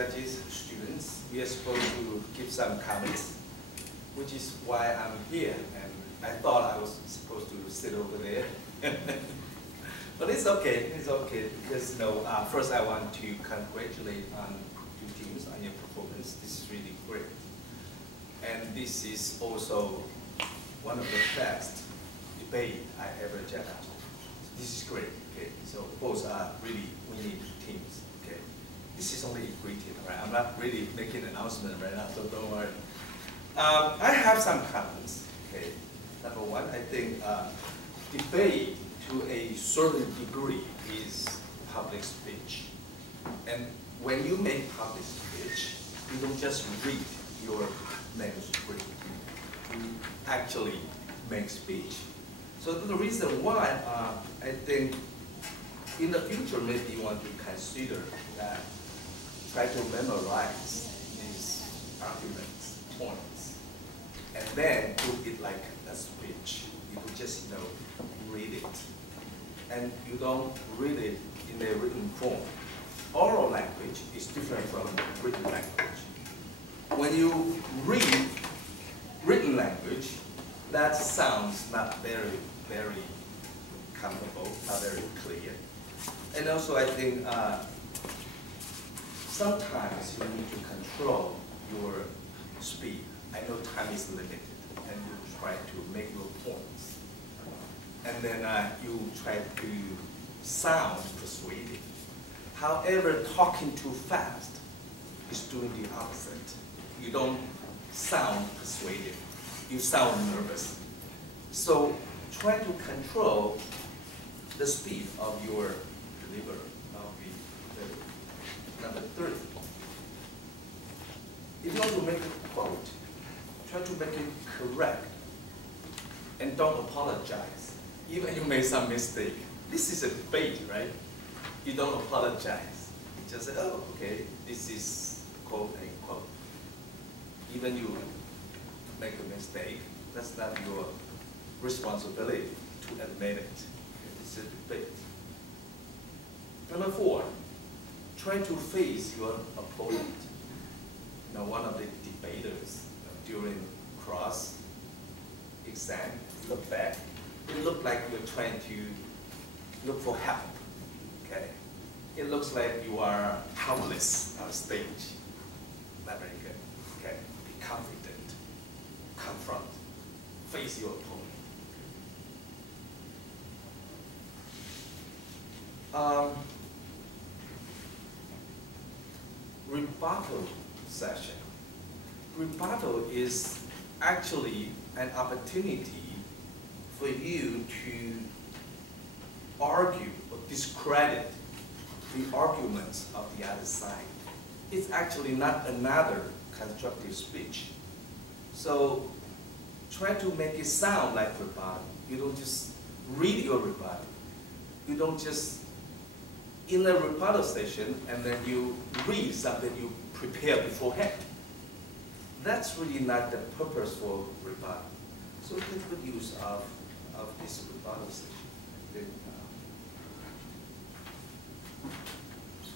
judges, students, we are supposed to give some comments, which is why I'm here. And I thought I was supposed to sit over there. But it's okay, because first I want to congratulate on you teams on your performance. This is really great. And this is also one of the best debate I ever judged. So this is great, okay? So both are really winning teams, okay? This is only a greeting, right? I'm not really making an announcement right now, so don't worry. I have some comments, okay? Number one, I think debate to a certain degree is public speech. And when you make public speech, you don't just read your manuscript. You actually make speech. So the reason why I think in the future maybe you want to consider that, try to memorize these arguments, points, and then put it like a speech. You would just read it. And you don't read it in a written form. Oral language is different from written language. When you read written language, that sounds not very, very comfortable, not very clear. And also I think sometimes you need to control your speed. I know time is limited, and you try to make your points. And then you try to sound persuasive. However, talking too fast is doing the opposite. You don't sound persuasive. You sound nervous. So try to control the speed of your delivery. Number three, if you want to make a quote, try to make it correct and don't apologize. Even you made some mistake. This is a debate, right? You don't apologize. You just say, oh, okay, this is quote unquote. Even you make a mistake, that's not your responsibility to admit it. It's a debate. Number four, try to face your opponent. One of the debaters during cross exam, look back, it looked like you're trying to look for help, okay? It looks like you are helpless on stage. Not very good, okay? Be confident, confront, face your opponent. Rebuttal session. Rebuttal is actually an opportunity for you to argue or discredit the arguments of the other side. It's actually not another constructive speech. So try to make it sound like rebuttal. You don't just read your rebuttal. You don't just, in a rebuttal session, and then you read something you prepared beforehand. That's really not the purpose for rebuttal. So make good use of this rebuttal session. Then,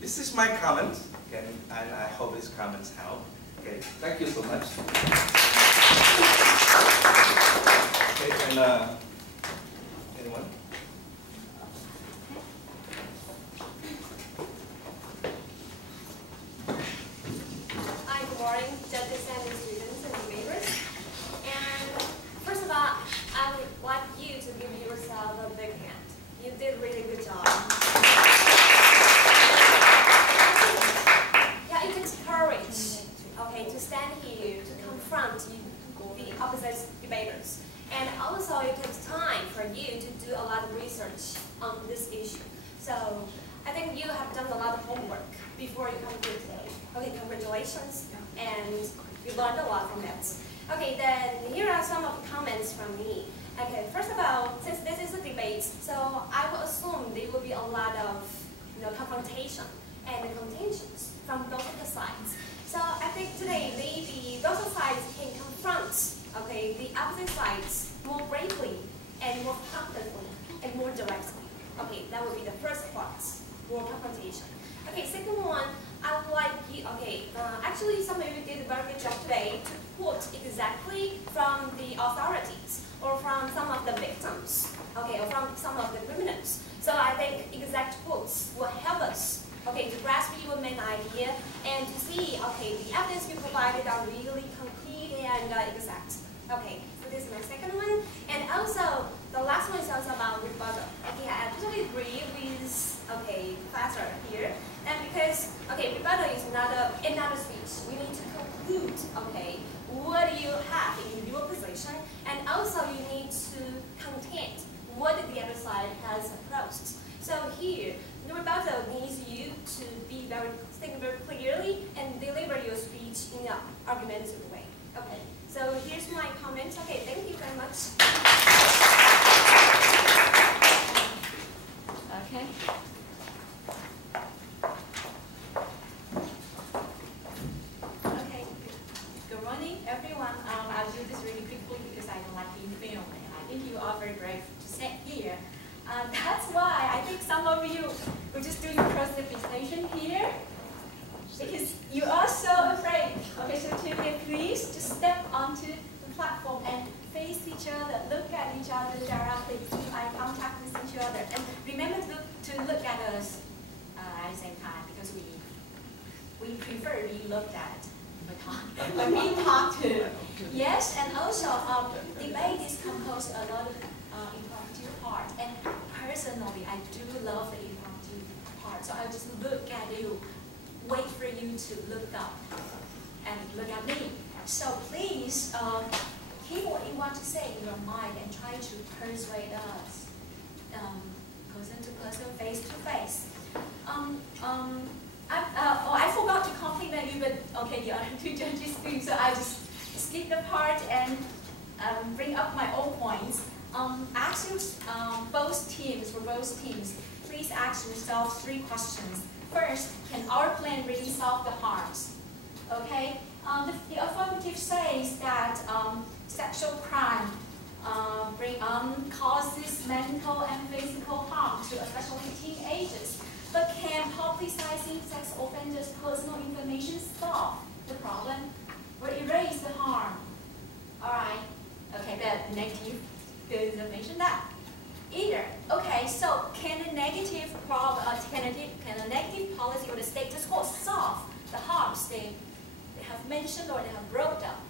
this is my comment, okay, and I hope these comments help. Okay, thank you so much. Okay, and anyone? Hi, good morning, judges and students and debaters. And first of all, I would like you to give yourself a big hand. You did a really good job. Yeah, it takes courage, okay, to stand here, to confront the opposite debaters. And also it takes time for you to do a lot of research on this issue. So I think you have done a lot of homework before you come here today. Okay, congratulations, and you learned a lot from that. Okay, then here are some of the comments from me. Okay, first of all, since this is a debate, so I will assume there will be a lot of confrontation and contentions from both of the sides. So I think today maybe both sides can confront, okay, the opposite sides more bravely and more confidently and more directly. Okay, that would be the first part, more confrontation. Okay, second one, I would like you, okay, actually some of you did a very good job today to quote exactly from the authorities or from some of the victims, okay, or from some of the criminals. So I think exact quotes will help us, okay, to grasp your main idea and to see, okay, the evidence you provided are really complete and exact. Okay, so this is my second one. And also, the last one is also about rebuttal. Okay, I totally agree with, okay, Professor here. And because, okay, rebuttal is another speech. We need to conclude, okay, what do you have in your position, and also you need to content what the other side has approached. So here, the rebuttal needs you to think very clearly and deliver your speech in an argumentative way. Okay, so here's my comment. Okay, thank you very much. Okay. Okay. Good morning, everyone. I'll do this really quickly because I don't like being filmed, and I think you are very brave to sit here. That's why I think some of you will just do your presentation here, because you are so afraid. Okay, so today, please just step onto the platform and face each other, look at each other directly, keep eye contact with each other, and remember to look at us at the same time, because we prefer being looked at when we talk to. Yes, and also debate is composed a lot of impromptu part, and personally I do love the impromptu part, so I'll just look at you, wait for you to look up and look at me. So please keep what you want to say in your mind and try to persuade us, person to person, face to face. I forgot to compliment you, but okay, the other two judges do, so I just skip the part and bring up my own points. Ask both teams, please ask yourself 3 questions. First, can our plan really solve the harms? Okay, the affirmative says that sexual crime causes mental and physical harm to especially teenagers. But can publicizing sex offenders' personal information solve the problem or erase the harm? All right. Okay, the negative doesn't mention that either. Okay, so can a negative policy or the status quo solve the harms they have mentioned or they have brought up?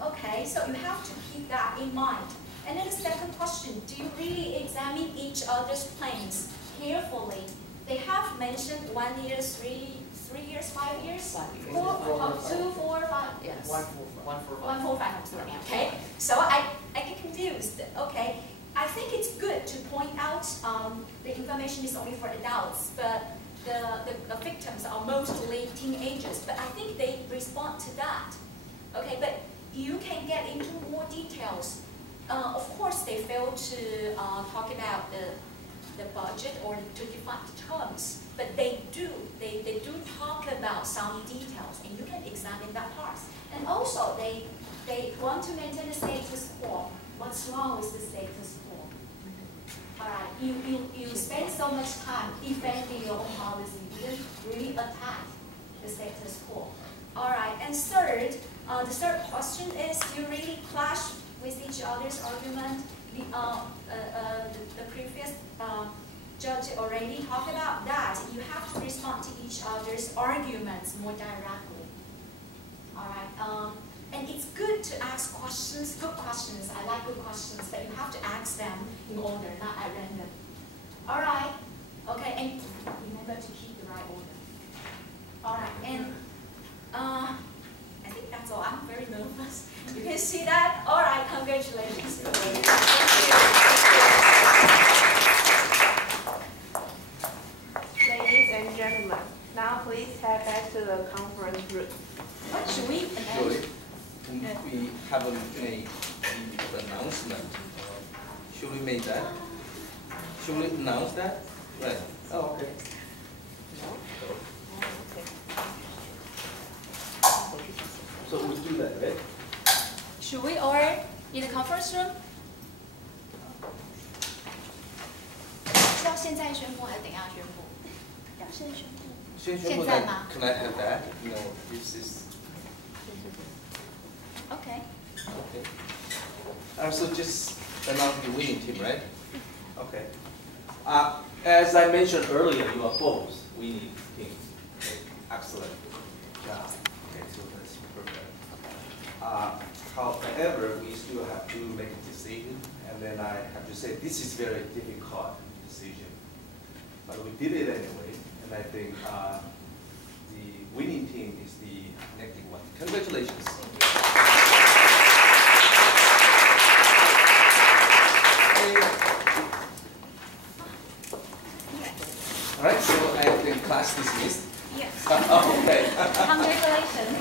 Okay, so you have to keep that in mind. And then the second question, do you really examine each other's plans carefully? They have mentioned 1 year, 3 years, 5 years, 2, 4, 5. Yes. 1, 4, 5. I'm sorry. Okay. So I get confused. Okay. I think it's good to point out the information is only for adults, but the victims are mostly teenagers. But I think they respond to that. Okay. But you can get into more details. Of course, they fail to talk about the budget or to define the terms, but they do talk about some details, and you can examine that part. And also, they want to maintain the status quo. What's wrong with the status quo? All right, you spend so much time defending your own policy, you didn't really attack the status quo. All right, and third, the third question is, do you really clash with each other's argument? The previous judge already talked about that. You have to respond to each other's arguments more directly. All right, and it's good to ask questions, good questions. I like good questions, but you have to ask them in order, not at random. All right, okay, and remember to keep the right order. All right, and I think that's all. I'm very nervous. You can see that? All right, congratulations. Thank you. Ladies and gentlemen, now please head back to the conference room. What should we announce? We haven't made the announcement. Should we make that? Should we announce that? Right. Oh, okay. So we do that, right? Should we or in the conference room? 是要现在宣布还是等一下宣布？要现在宣布。Xian在吗 can I have that? No, this is Okay. okay. Also, just announce the winning team, right? Okay. As I mentioned earlier, you are both winning team. Okay. Excellent job. Okay, so that's perfect. However, we still have to make a decision, and then I have to say this is very difficult decision, but we did it anyway, and I think the winning team is the negative one. Congratulations. All right, so I think class dismissed. Yes. Okay. Congratulations.